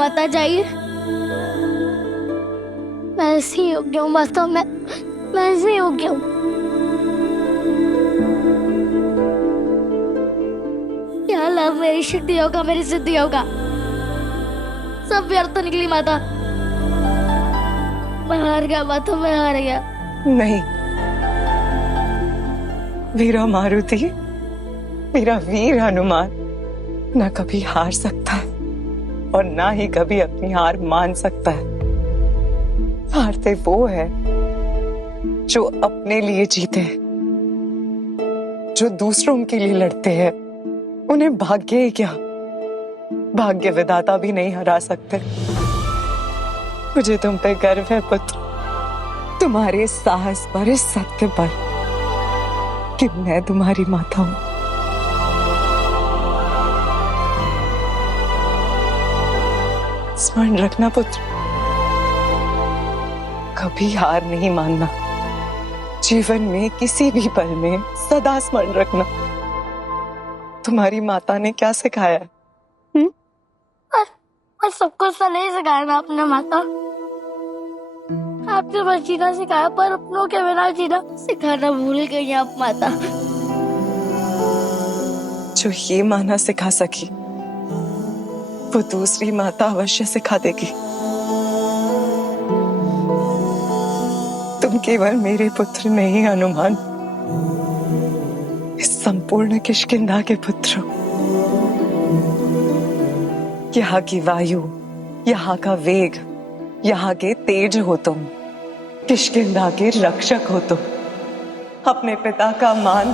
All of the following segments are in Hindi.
माता जाइए। मैं ऐसी ही हो गया हूँ माता, मैं ऐसे ही हो गया हूँ। क्या लाभ मेरी शक्तियों का, मेरी सिद्धियों का? सब व्यर्थ निकली माता। मैं हार गया माता, मैं हार गया। नहीं वीरा मारुति, मेरा वीर हनुमान ना कभी हार सकता है और ना ही कभी अपनी हार मान सकता है। हारते वो है जो अपने लिए जीते हैं, जो दूसरों के लिए लड़ते हैं। उन्हें भाग्य ही क्या, भाग्य विधाता भी नहीं हरा सकते। मुझे तुम पे गर्व है पुत्र, तुम्हारे साहस पर, इस सत्य पर कि मैं तुम्हारी माता हूं। स्मरण रखना पुत्र, कभी हार नहीं मानना। जीवन में किसी भी पल में सदा स्मरण रखना तुम्हारी माता ने क्या सिखाया है। और सबको सा नहीं सिखाया ना अपने माता। आपने बस जीना सिखाया, पर अपनों के बिना जीना सिखाना भूल गई आप माता। जो ये माना सिखा सकी वो दूसरी माता अवश्य सिखा देगी। तुम केवल मेरे पुत्र नहीं हनुमान, इस संपूर्ण किष्किंधा के पुत्र हो। यहाँ की वायु, यहाँ का वेग, यहाँ के तेज हो तुम। किष्किंधा के रक्षक हो तुम। अपने पिता का मान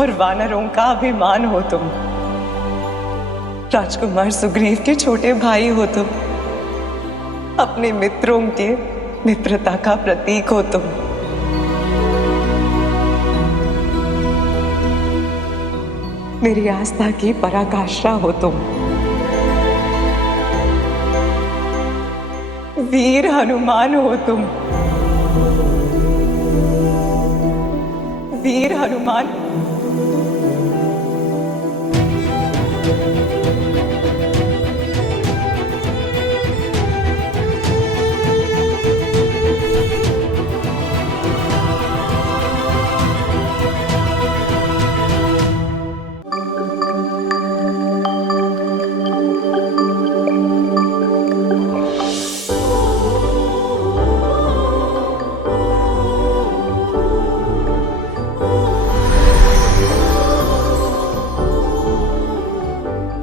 और वानरों का अभिमान हो तुम। राजकुमार सुग्रीव के छोटे भाई हो तुम। अपने मित्रों के मित्रता का प्रतीक हो तुम। मेरी आस्था की पराकाष्ठा हो तुम। वीर हनुमान हो तुम। वीर हनुमान।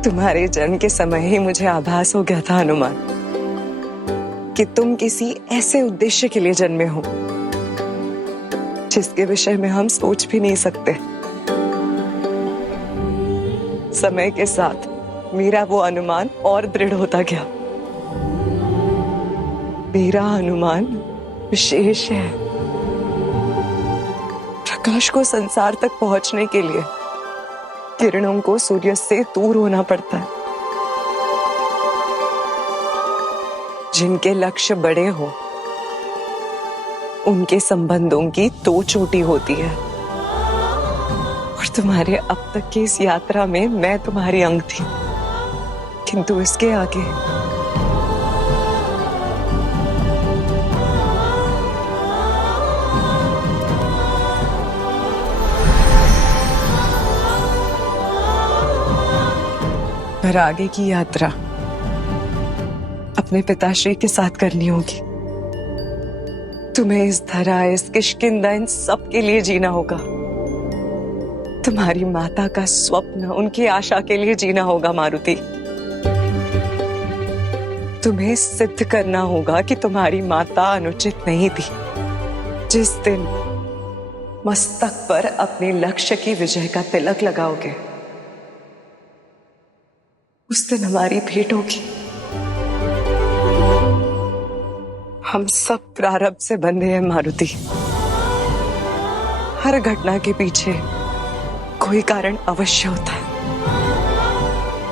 तुम्हारे जन्म के समय ही मुझे आभास हो गया था हनुमान कि तुम किसी ऐसे उद्देश्य के लिए जन्मे हो जिसके विषय में हम सोच भी नहीं सकते। समय के साथ मेरा वो अनुमान और दृढ़ होता गया। मेरा अनुमान विशेष है। प्रकाश को संसार तक पहुंचने के लिए किरणों को सूर्य से दूर होना पड़ता है। जिनके लक्ष्य बड़े हो उनके संबंधों की दो चोटी होती है, और तुम्हारे अब तक की इस यात्रा में मैं तुम्हारी अंग थी, किंतु इसके आगे पर आगे की यात्रा अपने पिताश्री के साथ करनी होगी। तुम्हें इस धरा, इस किष्किंधा, इन सब के लिए जीना होगा। तुम्हारी माता का स्वप्न, उनकी आशा के लिए जीना होगा मारुति। तुम्हें सिद्ध करना होगा कि तुम्हारी माता अनुचित नहीं थी। जिस दिन मस्तक पर अपने लक्ष्य की विजय का तिलक लगाओगे उस दिन हमारी भेंट होगी। हम सब प्रारब्ध से बंधे हैं मारुति। हर घटना के पीछे कोई कारण अवश्य होता है,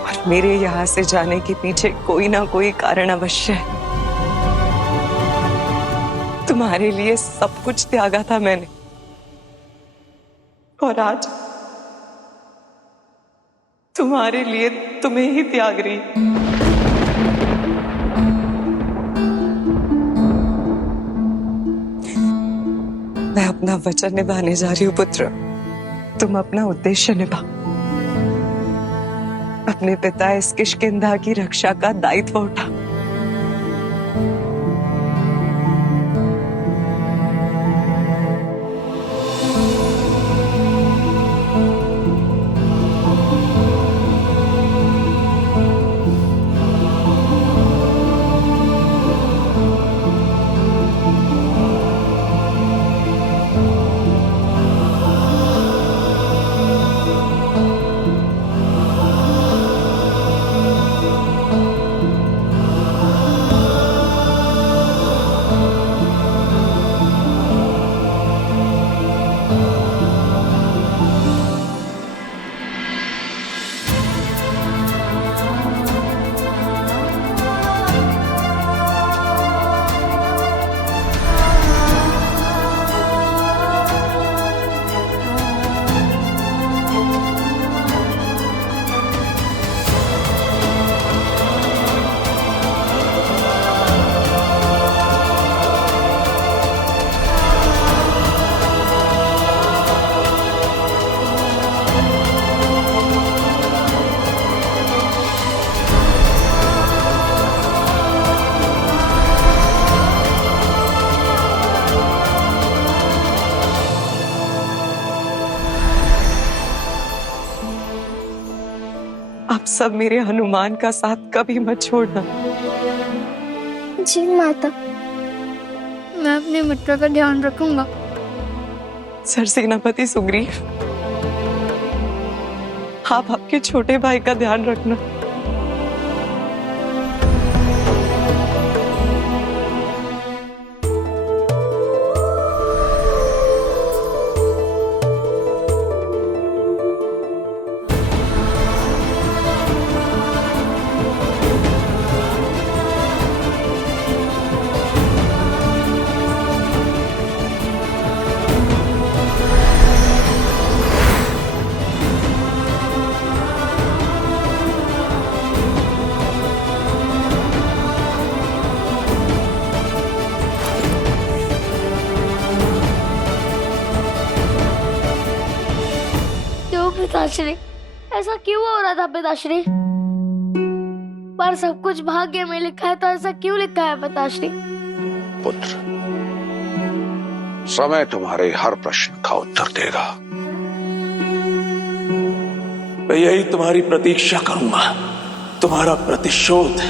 और मेरे यहां से जाने के पीछे कोई ना कोई कारण अवश्य है। तुम्हारे लिए सब कुछ त्यागा था मैंने, और आज तुम्हारे लिए तुम्हें ही त्याग रही। अपना वचन निभाने जा रही हो पुत्र। तुम अपना उद्देश्य निभा। अपने पिता इस किष्किंधा की रक्षा का दायित्व उठा। आप सब मेरे हनुमान का साथ कभी मत छोड़ना। जी माता, मैं अपने मित्र का ध्यान रखूंगा। सरसेनापति सुग्रीव, आप आपके छोटे भाई का ध्यान रखना। पिताश्री, ऐसा क्यों हो रहा था पिताश्री? पर सब कुछ भाग्य में लिखा है तो ऐसा क्यों लिखा है पिताश्री? पुत्र, समय तुम्हारे हर प्रश्न का उत्तर देगा। मैं यही तुम्हारी प्रतीक्षा करूंगा, तुम्हारा प्रतिशोध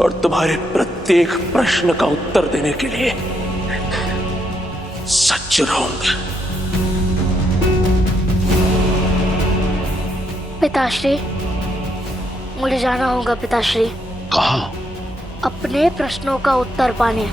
और तुम्हारे प्रत्येक प्रश्न का उत्तर देने के लिए सच रहूंगा। पिताश्री, मुझे जाना होगा पिताश्री। कहाँ? अपने प्रश्नों का उत्तर पाने।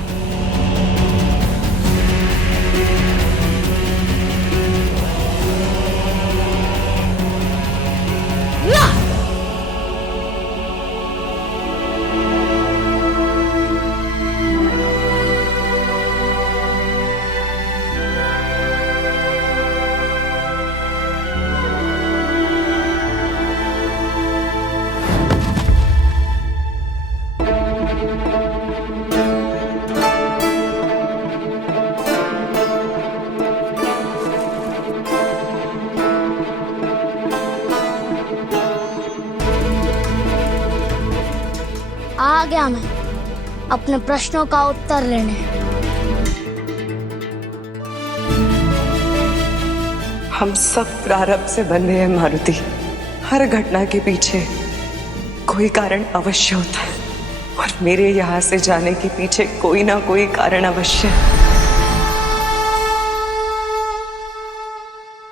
आ गया मैं अपने प्रश्नों का उत्तर लेने। हम सब प्रारब्ध से बंधे हैं मारुति। हर घटना के पीछे कोई कारण अवश्य होता है और मेरे यहाँ से जाने के पीछे कोई ना कोई कारण अवश्य है।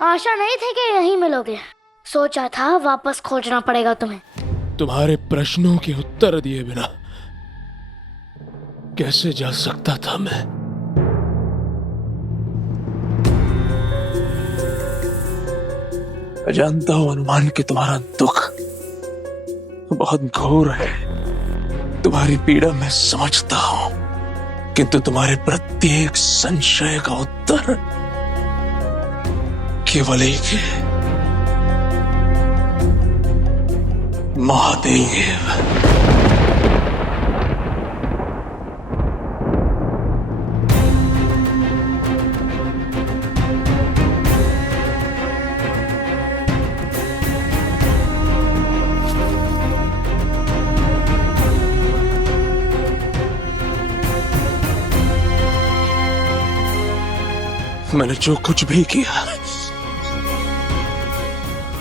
आशा नहीं थी कि यहीं मिलोगे। सोचा था वापस खोजना पड़ेगा तुम्हें। तुम्हारे प्रश्नों के उत्तर दिए बिना कैसे जा सकता था मैं? मैं जानता हूं हनुमान कि तुम्हारा दुख बहुत घोर है, तुम्हारी पीड़ा मैं समझता हूं, किंतु तुम्हारे प्रत्येक संशय का उत्तर केवल एक है, महादेव। मैंने जो कुछ भी किया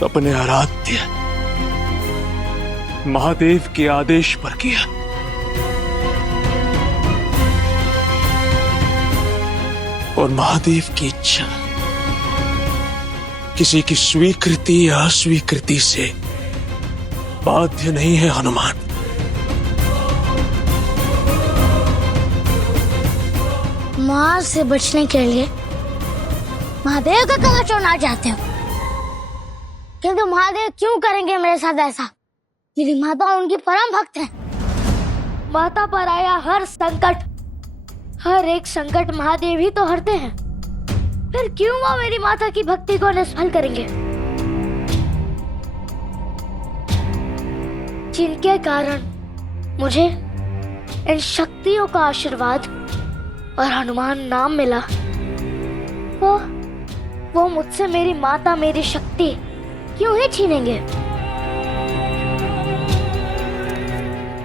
अपने आराध्य महादेव के आदेश पर किया। और महादेव की इच्छा किसी की स्वीकृति या अस्वीकृति से बाध्य नहीं है हनुमान। मार से बचने के लिए महादेव का कलश चढ़ना चाहते हो, किंतु महादेव क्यों करेंगे मेरे साथ ऐसा? मेरी माता उनकी परम भक्त है। माता पर आया हर संकट, हर एक संकट महादेव ही तो हरते हैं। फिर क्यों वो मेरी माता की भक्ति को निष्फल करेंगे, जिनके कारण मुझे इन शक्तियों का आशीर्वाद और हनुमान नाम मिला। वो मुझसे मेरी माता, मेरी शक्ति क्यों ही छीनेंगे?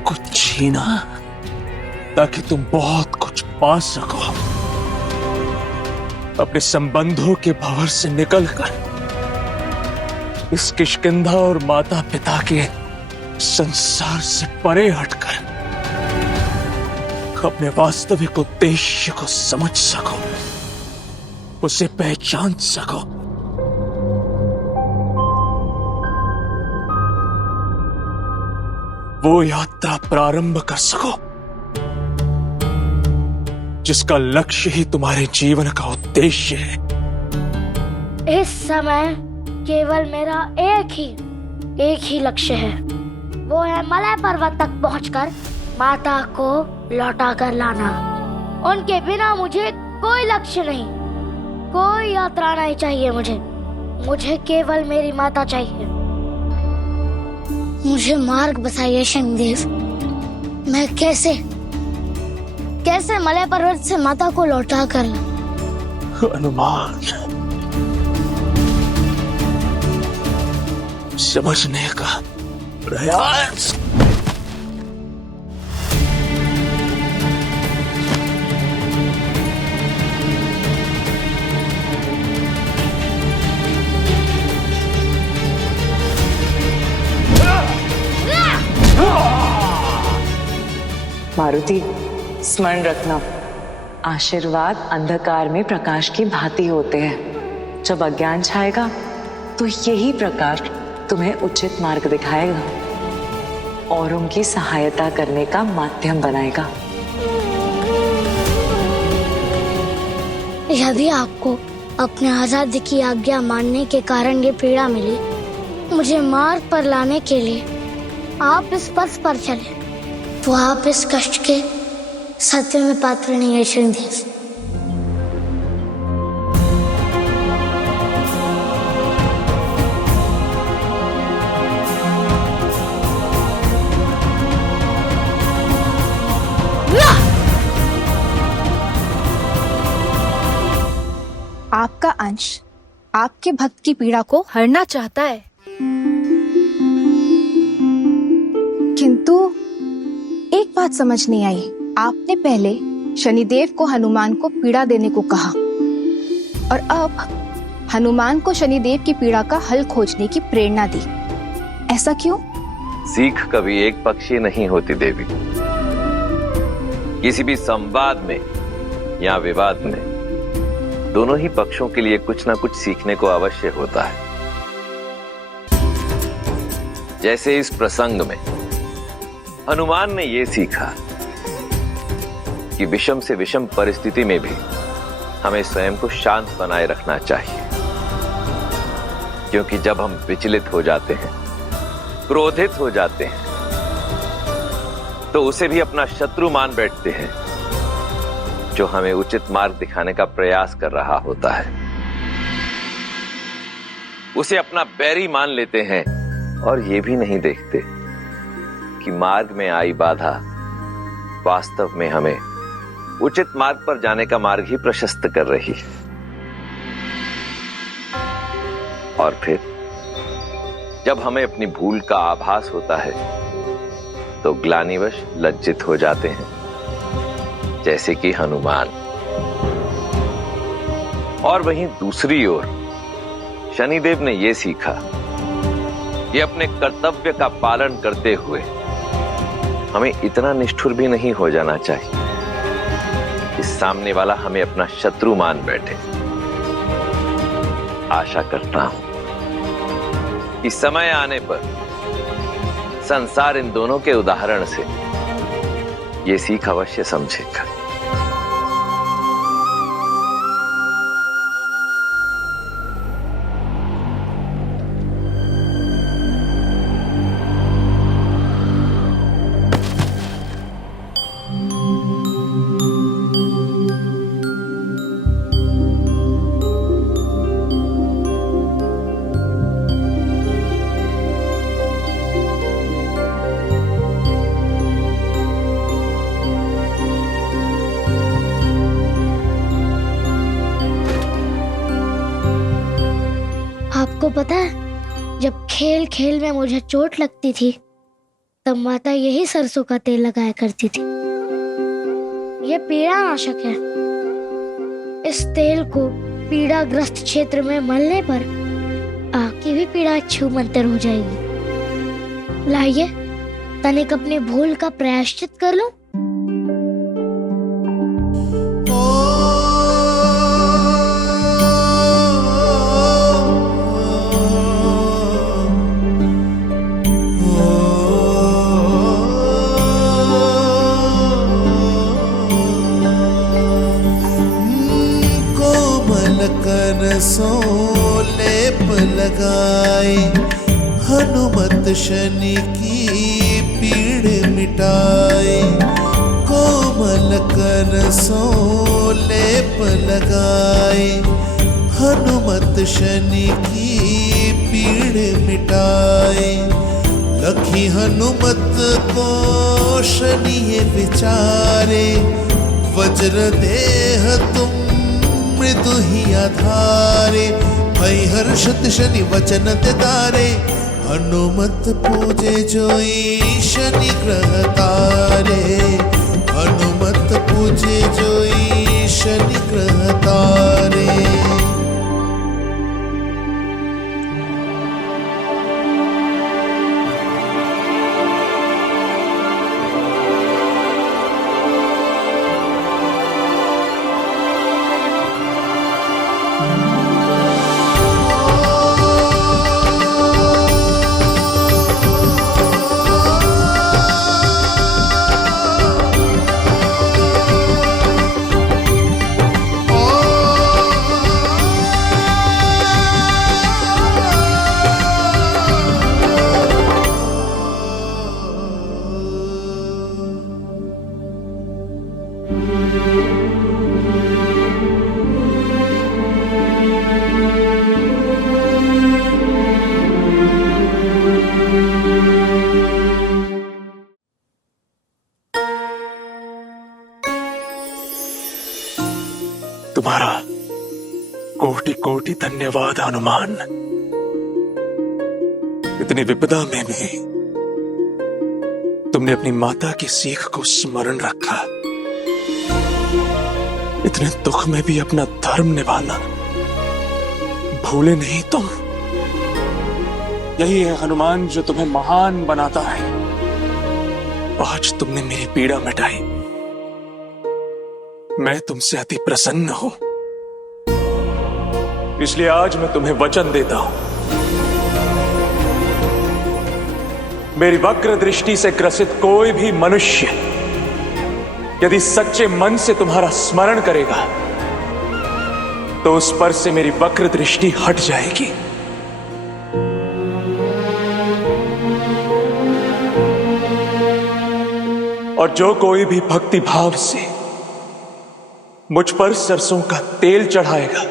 कुछ छीना ताकि तुम बहुत कुछ पा सको, अपने संबंधों के भंवर से निकलकर इस किष्किंधा और माता पिता के संसार से परे हटकर अपने वास्तविक उद्देश्य को समझ सको, उसे पहचान सको। वो यात्रा प्रारंभ कर सको जिसका लक्ष्य ही तुम्हारे जीवन का उद्देश्य है। इस समय केवल मेरा एक ही लक्ष्य है, वो है मलय पर्वत तक पहुंचकर माता को लौटा कर लाना। उनके बिना मुझे कोई लक्ष्य नहीं, कोई यात्रा नहीं चाहिए। मुझे केवल मेरी माता चाहिए। मुझे मार्ग बताइए शनिदेव, मैं कैसे मलय पर्वत से माता को लौटा कर लाऊं? हनुमान, समझने का प्रयास। मारुति, स्मरण रखना, आशीर्वाद अंधकार में प्रकाश की भांति होते हैं। जब अज्ञान छाएगा तो यही प्रकाश तुम्हें उचित मार्ग दिखाएगा और उनकी सहायता करने का माध्यम बनाएगा। यदि आपको अपने आजादी की आज्ञा मानने के कारण ये पीड़ा मिली, मुझे मार्ग पर लाने के लिए आप इस पथ पर चले, तो आप इस कष्ट के सत्य में पात्र नहीं है शनिदेव। आपका अंश आपके भक्त की पीड़ा को हरना चाहता है, किंतु एक बात समझ नहीं आई। आपने पहले शनिदेव को हनुमान को पीड़ा देने को कहा और अब हनुमान को शनिदेव की पीड़ा का हल खोजने की प्रेरणा दी। ऐसा क्यों? सीख कभी एक पक्षीय नहीं होती देवी। किसी भी संवाद में या विवाद में दोनों ही पक्षों के लिए कुछ ना कुछ सीखने को अवश्य होता है। जैसे इस प्रसंग में हनुमान ने यह सीखा कि विषम से विषम परिस्थिति में भी हमें स्वयं को शांत बनाए रखना चाहिए, क्योंकि जब हम विचलित हो जाते हैं, क्रोधित हो जाते हैं, तो उसे भी अपना शत्रु मान बैठते हैं, जो हमें उचित मार्ग दिखाने का प्रयास कर रहा होता है। उसे अपना बैरी मान लेते हैं और ये भी नहीं देखते कि मार्ग में आई बाधा वास्तव में हमें उचित मार्ग पर जाने का मार्ग ही प्रशस्त कर रही है। और फिर जब हमें अपनी भूल का आभास होता है तो ग्लानिवश लज्जित हो जाते हैं, जैसे कि हनुमान। और वहीं दूसरी ओर शनिदेव ने यह सीखा कि अपने कर्तव्य का पालन करते हुए हमें इतना निष्ठुर भी नहीं हो जाना चाहिए कि सामने वाला हमें अपना शत्रु मान बैठे। आशा करता हूं कि समय आने पर संसार इन दोनों के उदाहरण से ये सीख अवश्य समझेगा। आपको पता है, जब खेल खेल में मुझे चोट लगती थी तब माता यही सरसों का तेल लगाया करती थी। ये पीड़ानाशक है। इस तेल को पीड़ाग्रस्त क्षेत्र में मलने पर आपकी भी पीड़ा छूमंतर हो जाएगी। लाइए तनिक अपनी भूल का प्रायश्चित कर लो। सो लेप लगाए हनुमत शनि की पीड़ मिटाए। कोमल कर सो लेप लगाए हनुमत शनि की पीड़ मिटाए। लखी हनुमत को शनि विचारे वज्र देह तुम मृदु ही आधारे। भय हर्षत शनि वचन दारे हनुमत पूजे जोई शनि ग्रह तारे। हनुमत पूजे जोई शनि ग्रह तारे। तुम्हारा कोटि कोटि धन्यवाद हनुमान। इतनी विपदा में भी तुमने अपनी माता की सीख को स्मरण रखा। इतने दुख में भी अपना धर्म निभाना भूले नहीं तुम। यही है हनुमान जो तुम्हें महान बनाता है। आज तुमने मेरी पीड़ा मिटाई। मैं तुमसे अति प्रसन्न हूं, इसलिए आज मैं तुम्हें वचन देता हूं। मेरी वक्र दृष्टि से ग्रसित कोई भी मनुष्य यदि सच्चे मन से तुम्हारा स्मरण करेगा तो उस पर से मेरी वक्र दृष्टि हट जाएगी। और जो कोई भी भक्ति भाव से मुझ पर सरसों का तेल चढ़ाएगा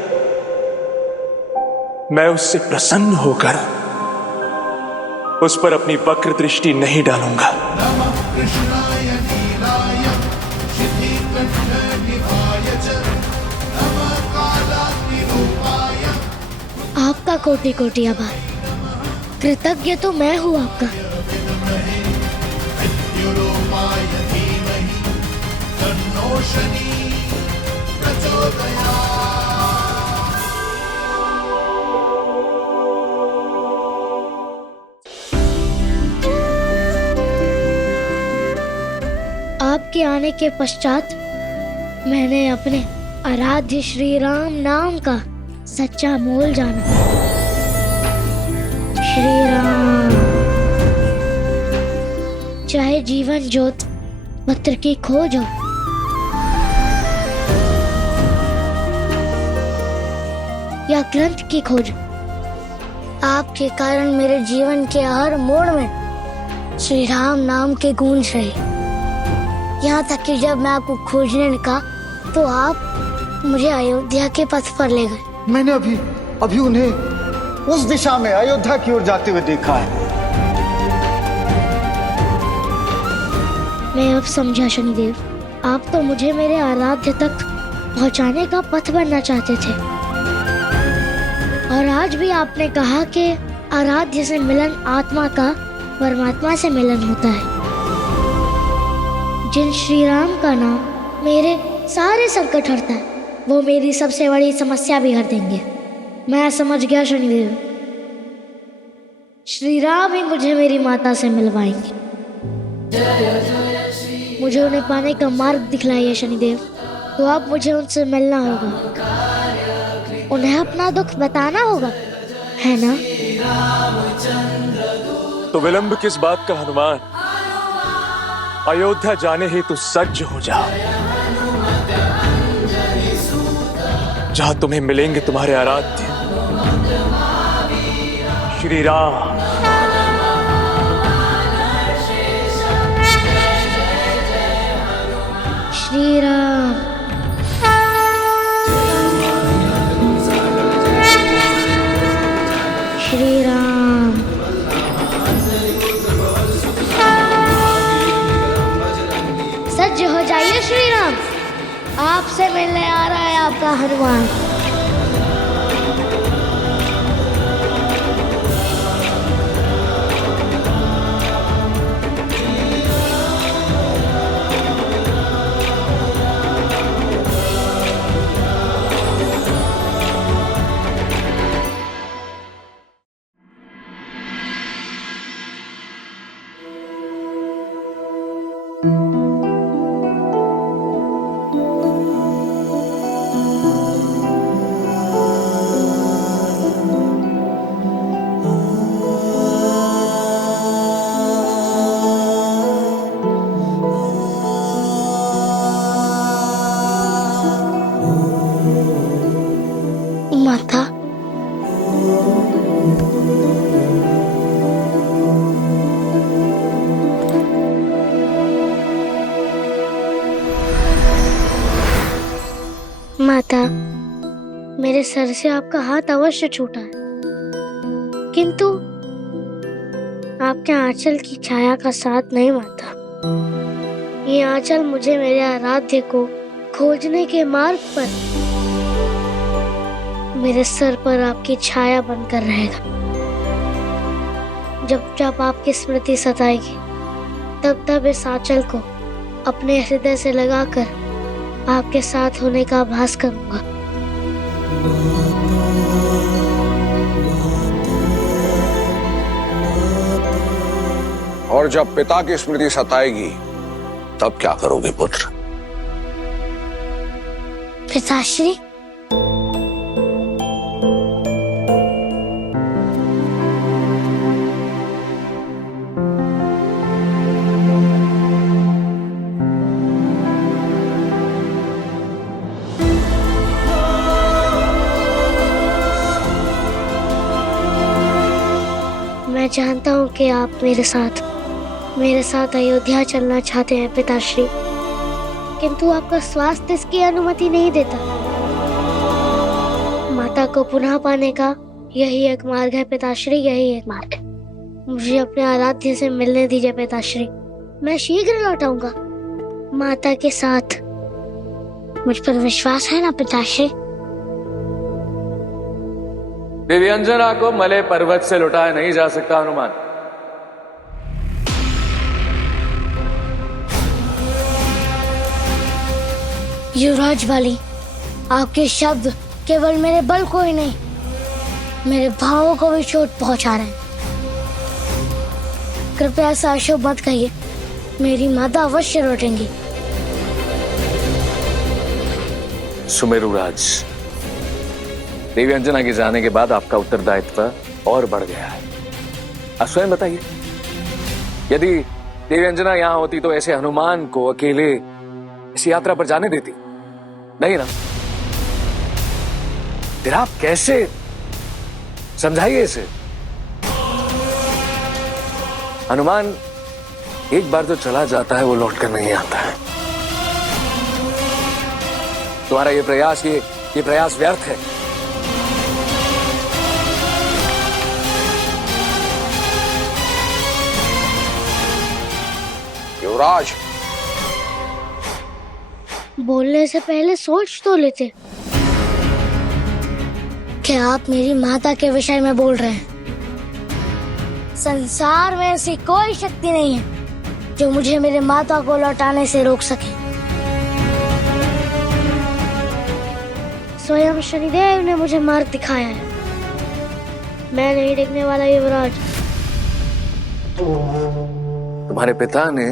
मैं उससे प्रसन्न होकर उस पर अपनी वक्र दृष्टि नहीं डालूंगा। नमः कृष्णाय नीलाय शिखिकण्ठ निभाय च नमः कालाग्निरूपाय। आपका कोटि कोटि आभार। कृतज्ञ तो मैं हूँ आपका। विद्युरूपाय धीमहि तन्नो शनि प्रचोदयात्। आने के पश्चात मैंने अपने आराध्य श्री राम नाम का सच्चा मोल जाना। श्री राम, चाहे जीवन ज्योत पत्र की खोज हो, या ग्रंथ की खोज, आपके कारण मेरे जीवन के हर मोड़ में श्री राम नाम के गूंज रहे। यहाँ तक कि जब मैं आपको खोजने निकला तो आप मुझे अयोध्या के पथ पर ले गए। मैंने अभी उन्हें उस दिशा में अयोध्या की ओर जाते हुए देखा है। मैं अब समझा शनिदेव, आप तो मुझे मेरे आराध्य तक पहुँचाने का पथ बनना चाहते थे। और आज भी आपने कहा कि आराध्य से मिलन आत्मा का परमात्मा से मिलन होता है। जिन श्री राम का नाम मेरे सारे संकट हरता है, वो मेरी सबसे बड़ी समस्या भी हर देंगे। मैं समझ गया शनिदेव, श्री राम ही मुझे मेरी माता से मिलवाएंगे। मुझे उन्हें पाने का मार्ग दिखलाइए शनिदेव। तो अब मुझे उनसे मिलना होगा, उन्हें अपना दुख बताना होगा, है ना? तो विलंब किस बात का हनुमान, अयोध्या जाने ही तू सज्ज हो जा। जहां तुम्हें मिलेंगे तुम्हारे आराध्य श्री राम। श्री राम, श्री राम, सज्ज हो जाइए श्री राम, आपसे मिलने आ रहा है आपका हनुमान। माता, माता, मेरे सर से आपका हाथ अवश्य छूटा है, किंतु आपके आंचल की छाया का साथ नहीं माता। ये आंचल मुझे मेरे आराध्य को खोजने के मार्ग पर मेरे सर पर आपकी छाया बनकर रहेगा। जब जब आपकी स्मृति सताएगी, तब तब इस आंचल को अपने हृदय से लगाकर आपके साथ होने का आभास करूंगा। और जब पिता की स्मृति सताएगी तब क्या करोगे पुत्र? पिताश्री, मैं जानता हूँ कि आप मेरे साथ अयोध्या चलना चाहते हैं पिताश्री, किंतु आपका स्वास्थ्य इसकी अनुमति नहीं देता। माता को पुनः पाने का यही एक मार्ग है पिताश्री, यही एक मार्ग है। मुझे अपने आराध्य से मिलने दीजिए पिताश्री, मैं शीघ्र लौट आऊंगा माता के साथ। मुझ पर विश्वास है ना पिताश्री? देवी अंजना को मलय पर्वत से लौटाया नहीं जा सकता हनुमान। युवराज वाली, आपके शब्द केवल मेरे बल को ही नहीं, मेरे भावों को भी चोट पहुंचा रहे हैं। कृपया ऐसा अशुभ मत कहिए, मेरी माता अवश्य लौटेंगी। सुमेरुराज, देवी अंजना के जाने के बाद आपका उत्तरदायित्व और बढ़ गया है। आप स्वयं बताइए, यदि देवी अंजना यहां होती तो ऐसे हनुमान को अकेले इस यात्रा पर जाने देती? नहीं ना। फिर आप कैसे, समझाइए इसे। हनुमान एक बार जो चला जाता है वो लौटकर नहीं आता है। तुम्हारा ये प्रयास व्यर्थ है। युवराज, बोलने से पहले सोच तो लेते। क्या आप मेरी माता के विषय में बोल रहे हैं? संसार में ऐसी कोई शक्ति नहीं है जो मुझे मेरे माता को लौटाने से रोक सके। स्वयं शनिदेव ने मुझे मार्ग दिखाया है। मैं नहीं देखने वाला युवराज। तुम्हारे पिता ने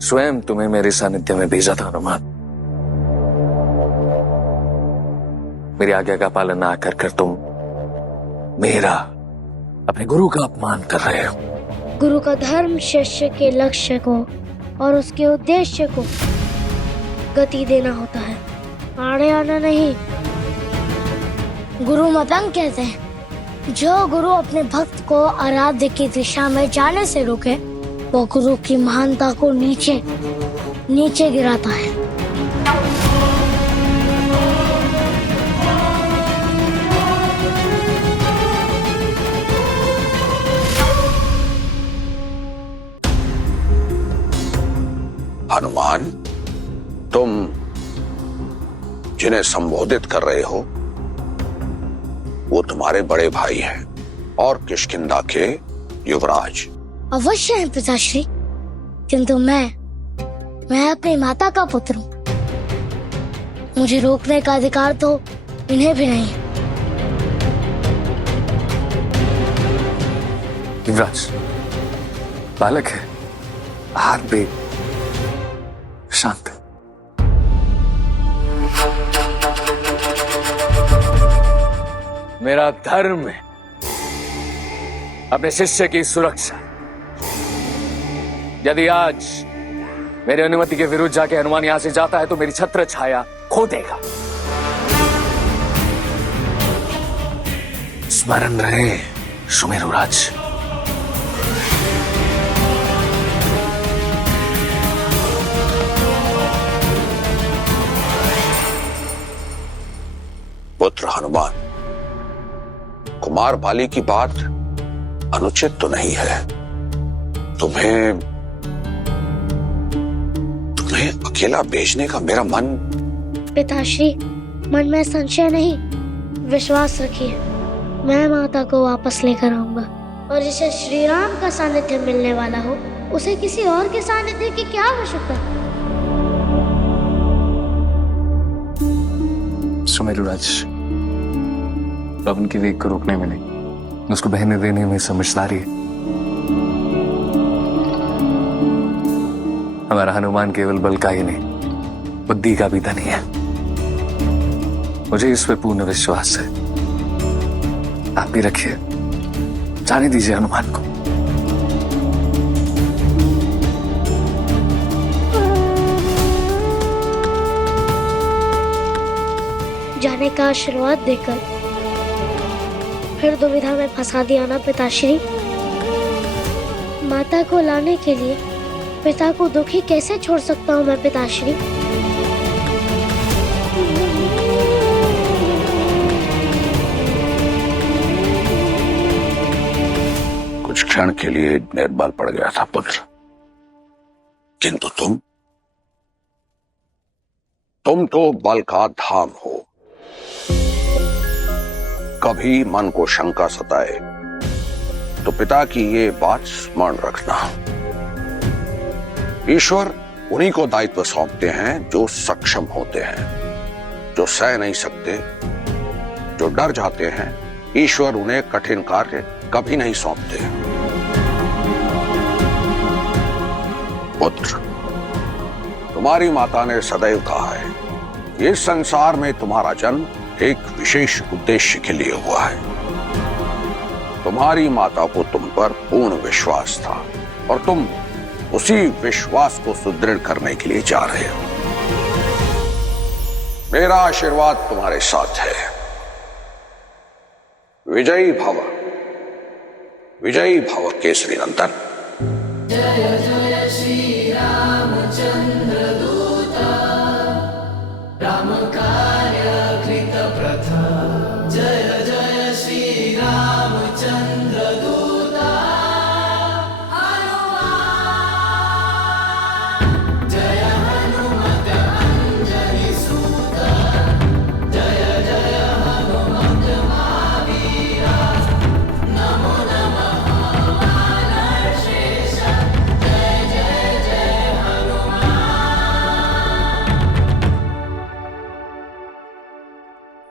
स्वयं तुम्हें मेरे सानिध्य में भेजा था हनुमान। मेरी आज्ञा का पालन ना कर तुम मेरा, अपने गुरु का अपमान कर रहे हो। गुरु का धर्म शिष्य के लक्ष्य को और उसके उद्देश्य को गति देना होता है, आड़े आना नहीं। गुरु मतंग कहते हैं, जो गुरु अपने भक्त को आराध्य की दिशा में जाने से रोके वो गुरु की महानता को नीचे नीचे गिराता है। हनुमान, तुम जिन्हें संबोधित कर रहे हो वो तुम्हारे बड़े भाई हैं और किष्किंधा के युवराज। अवश्य है पिताश्री, किंतु मैं अपनी माता का पुत्र हूँ। मुझे रोकने का अधिकार तो इन्हें भी नहीं। युवराज बालक है, हाथ भी शांत। मेरा धर्म है अपने शिष्य की सुरक्षा। यदि आज मेरी अनुमति के विरुद्ध जाके हनुमान यहां से जाता है तो मेरी छत्र छाया खो देगा। स्मरण रहे सुमेरुराज। पुत्र हनुमान, कुमार बाली की बात अनुचित तो नहीं है। तुम्हें अकेला भेजने का मेरा मन। पिताश्री, मन में संशय नहीं, विश्वास रखिए। मैं माता को वापस लेकर आऊंगा, और जिसे श्री राम का सानिध्य मिलने वाला हो उसे किसी और के सानिध्य की क्या आवश्यकता? सुमेरुराज, पवन की वेग को रोकने में नहीं, उसको बहने देने में समझदारी है। हमारा हनुमान केवल बल का ही नहीं, बुद्धि का भी धनी है। मुझे इस पे पूर्ण विश्वास है। आप भी रखिए, जाने दीजिए हनुमान को। जाने का आशीर्वाद देकर फिर दुविधा में फंसा दिया ना पिताश्री। माता को लाने के लिए पिता को दुखी कैसे छोड़ सकता हूँ मैं पिताश्री? कुछ क्षण के लिए निर्बल पड़ गया था पुत्र, किंतु तुम तो बल का धाम हो। कभी मन को शंका सताए तो पिता की ये बात स्मरण रखना। ईश्वर उन्हीं को दायित्व सौंपते हैं जो सक्षम होते हैं। जो सह नहीं सकते, जो डर जाते हैं, ईश्वर उन्हें कठिन कार्य कभी नहीं सौंपते। पुत्र, तुम्हारी माता ने सदैव कहा है इस संसार में तुम्हारा जन्म एक विशेष उद्देश्य के लिए हुआ है। तुम्हारी माता को तुम पर पूर्ण विश्वास था और तुम उसी विश्वास को सुदृढ़ करने के लिए जा रहे हो। मेरा आशीर्वाद तुम्हारे साथ है। विजयी भव केसरी नंदन।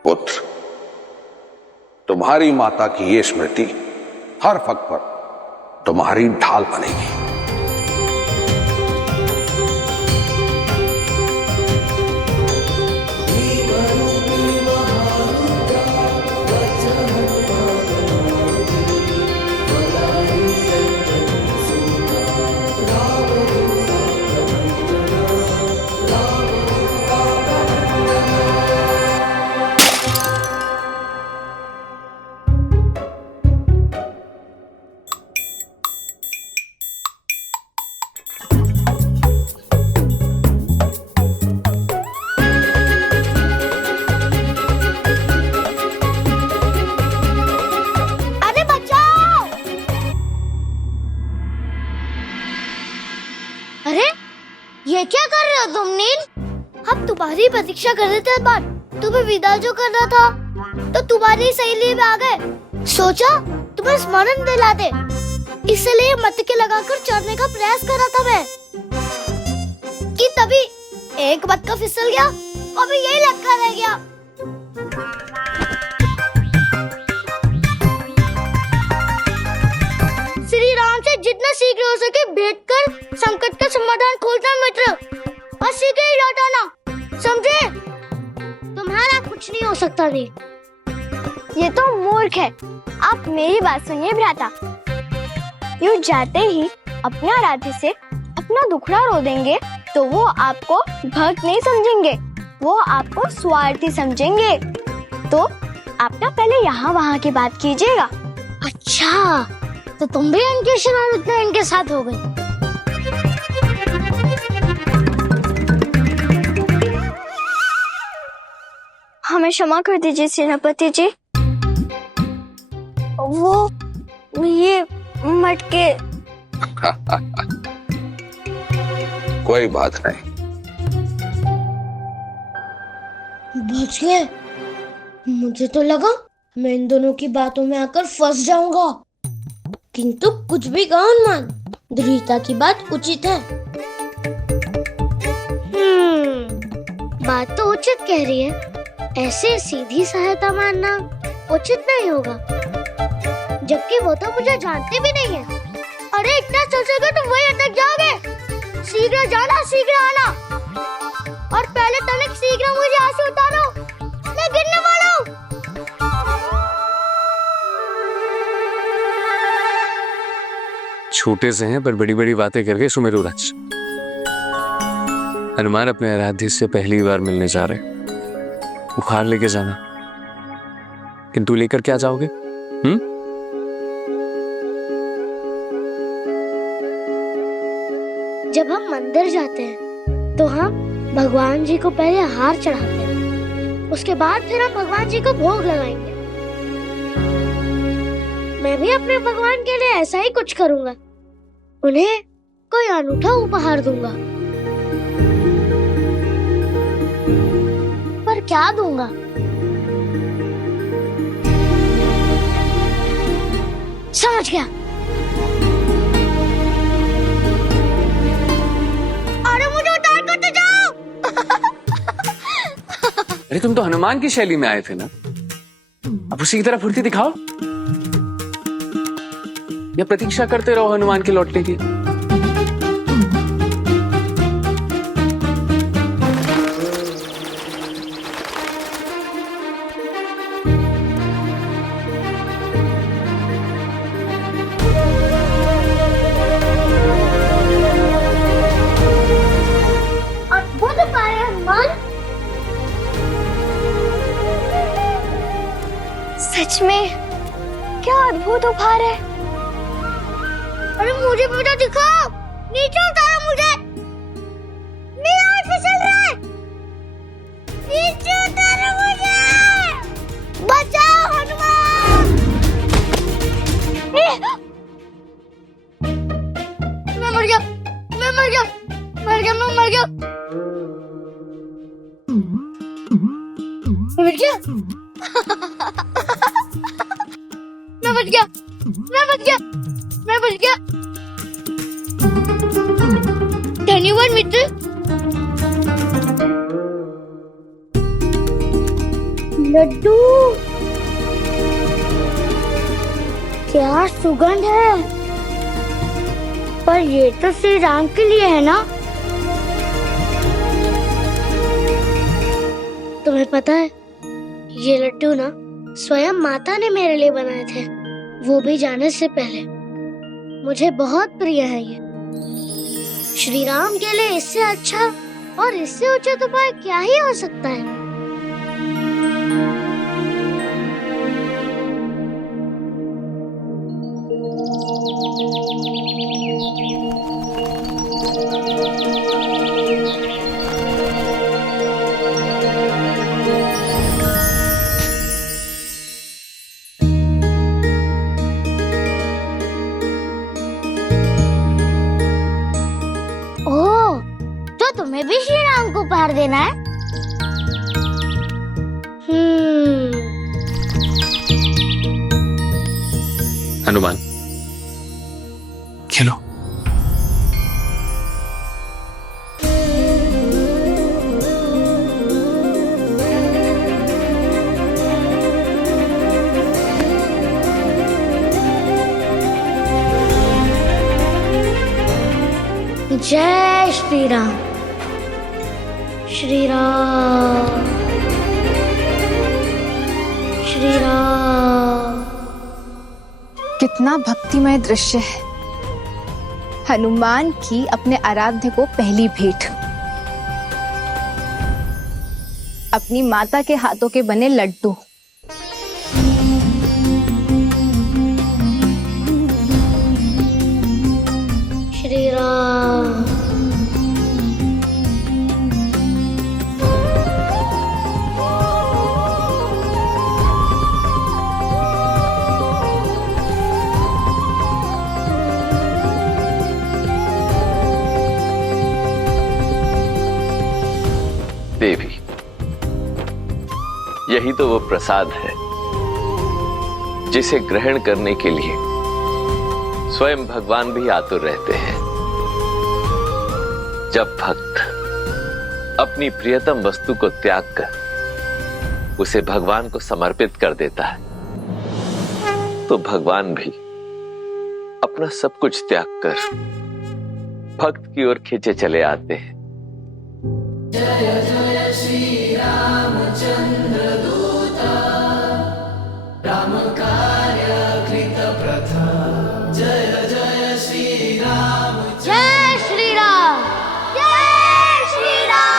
पुत्र, तुम्हारी माता की ये स्मृति हर वक्त पर तुम्हारी ढाल बनेगी। अरे ये क्या कर रहे हो तुम नील? हम तुम्हारी प्रतीक्षा कर रहे थे अरमान। तुम्हें विदा जो करना था तो तुम्हारी सहेली में आ गए। सोचा तुम्हें स्मरण दिला दे, इसलिए मटके लगाकर चढ़ने का प्रयास कर रहा था मैं, कि तभी एक मटका फिसल गया और मैं यही लटका रह गया। श्री राम से जितना शीघ्र हो सके भेंट कर संकट का समाधान खोजना मित्र, और शीघ्र ही लौट आना, समझे? तुम्हारा कुछ नहीं हो सकता। नहीं, ये तो मूर्ख है। आप मेरी बात सुनिए भ्राता। यूं जाते ही अपने आराध्य से अपना दुखड़ा रो देंगे तो वो आपको भक्त नहीं समझेंगे, वो आपको स्वार्थी समझेंगे। तो आप ना पहले यहाँ वहाँ की बात कीजिएगा। अच्छा, तो तुम भी इनकी शरारत में इनके साथ हो गई। हमें क्षमा कर दीजिए सेनापति जी। वो ये मटके। कोई बात नहीं, बच गए। मुझे तो लगा मैं इन दोनों की बातों में आकर फंस जाऊंगा, किंतु कुछ भी कहो हनुमान, दृढ़ता की बात उचित है। बात तो उचित कह रही है, ऐसे सीधी सहायता मानना उचित नहीं होगा, जबकि वो तो मुझे जानते भी नहीं है। अरे इतना सोचोगे तो वही अटक जाओगे। शीघ्र जाना, शीघ्र आना, और पहले तनिक शीघ्र मुझे यहाँ से उतारो, मैं गिरने वाला हूँ। छोटे से हैं पर बड़ी बड़ी बातें करके सुमेरु रच। हनुमान अपने आराध्य से पहली बार मिलने जा रहे, बुखार लेके जाना, किंतु लेकर क्या जाओगे? जब हम मंदिर जाते हैं तो हम भगवान जी को पहले हार चढ़ाते हैं, उसके बाद फिर हम भगवान जी को भोग लगाएंगे। मैं भी अपने भगवान के लिए ऐसा ही कुछ करूंगा, उन्हें कोई अनूठा उपहार दूंगा। पर क्या दूंगा? समझ गया। अरे मुझे उतार कर तो जाओ। अरे तुम तो हनुमान की शैली में आए थे ना, अब उसी की तरह फुर्ती दिखाओ, या प्रतीक्षा करते रहो हनुमान के लौटने की। सच में क्या अद्भुत उपहार है। अरे मुझे बेटा दिखाओ, नीचे उतारो मुझे, मेरा हाथ फिसल रहा है, नीचे उतारो मुझे, बचाओ हनुमान। मैं मर गया, मैं मर गया, मर गया, मैं मर गया, मैं बच गया, मैं बच गया, मैं बच गया, मैं बच गया। धन्यवाद मित्र। लड्डू, क्या सुगंध है, पर ये तो श्री राम के लिए है ना। तुम्हें पता है, ये लड्डू ना स्वयं माता ने मेरे लिए बनाए थे, वो भी जाने से पहले। मुझे बहुत प्रिय है ये। श्री राम के लिए इससे अच्छा और इससे उचित उपाय क्या ही हो सकता है। तुम्हें भी श्री राम को उपहार देना है? हनुमान, खेलो। जय श्री राम। श्री राम, श्री राम। कितना भक्तिमय दृश्य है। हनुमान की अपने आराध्य को पहली भेंट, अपनी माता के हाथों के बने लड्डू। श्री राम। देवी, यही तो वो प्रसाद है जिसे ग्रहण करने के लिए स्वयं भगवान भी आतुर रहते हैं। जब भक्त अपनी प्रियतम वस्तु को त्याग कर उसे भगवान को समर्पित कर देता है, तो भगवान भी अपना सब कुछ त्याग कर भक्त की ओर खींचे चले आते हैं। जय जय श्री रामचंद्र दूता, राम कार्य कृत प्रथा। जय जय श्री राम। जय श्री राम। जय श्री राम।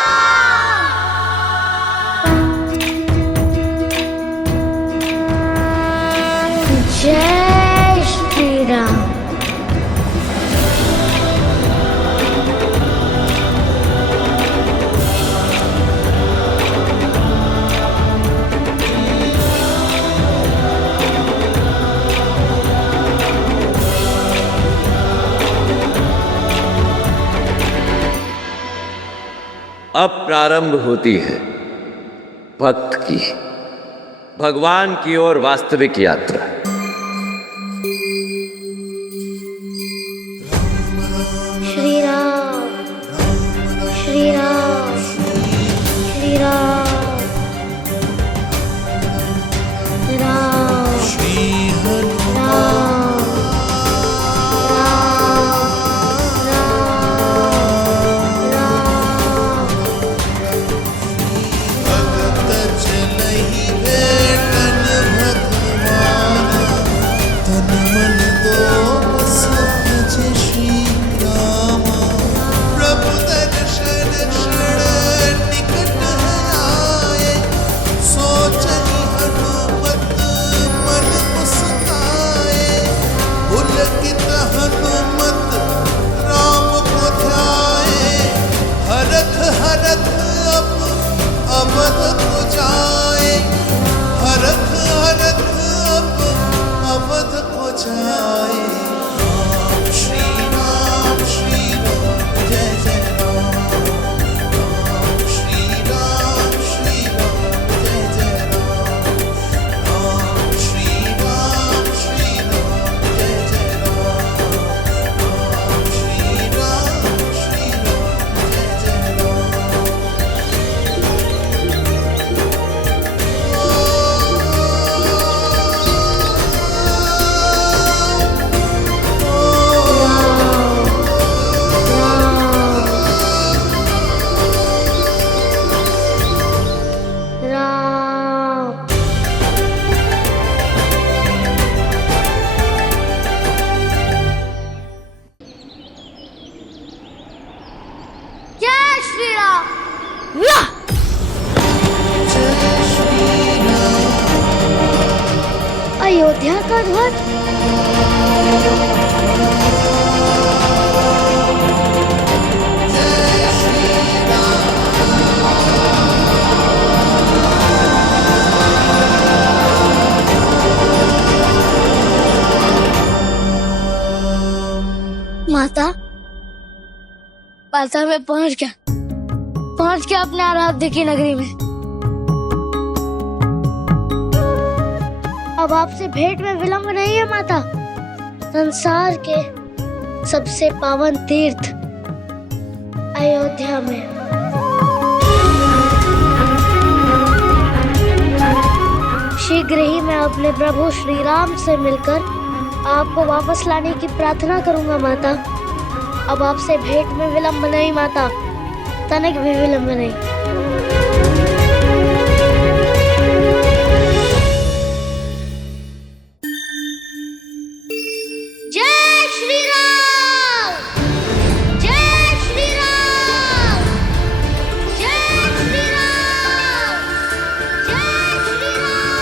जय श्री राम। अब प्रारंभ होती है भक्त की भगवान की ओर वास्तविक यात्रा। श्री राम। श्री राम। श्री राम। राम। श्री राम। भगत चलहि भेटन भगवान। जाए, हरख हरख अब अवध को जाए। राम श्री राम जय जय राम। राम श्री राम जय जय राम। राम श्री राम जय जय राम। राम श्री राम जय जय राम। राम। जय श्री राम। या! अयोध्या का ध्वज। माता, माता मैं पहुंच गया अपने आराध्य की नगरी में। अब आपसे भेंट में विलंब नहीं है माता। संसार के सबसे पावन तीर्थ अयोध्या में शीघ्र ही मैं अपने प्रभु श्री राम से मिलकर आपको वापस लाने की प्रार्थना करूंगा माता। अब आपसे भेंट में विलंब नहीं माता, तनिक भी विलंब नहीं। जय श्री राम। जय श्री राम। जय श्री राम। जय श्री राम।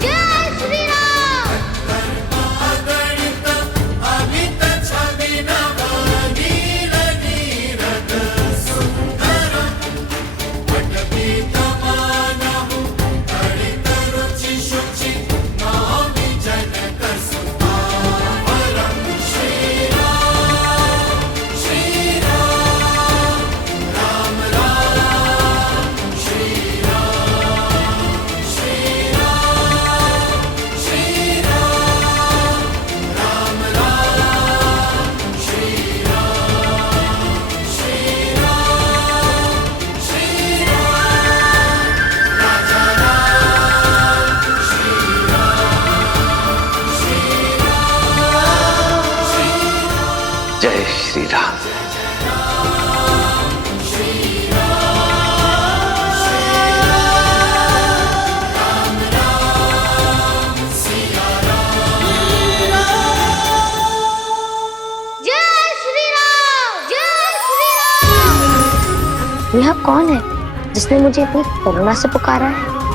जय श्री राम। जय श्री राम। जय श्री राम। जय श्री राम। जय श्री राम। यह कौन है जिसने मुझे इतनी करुणा से पुकारा है?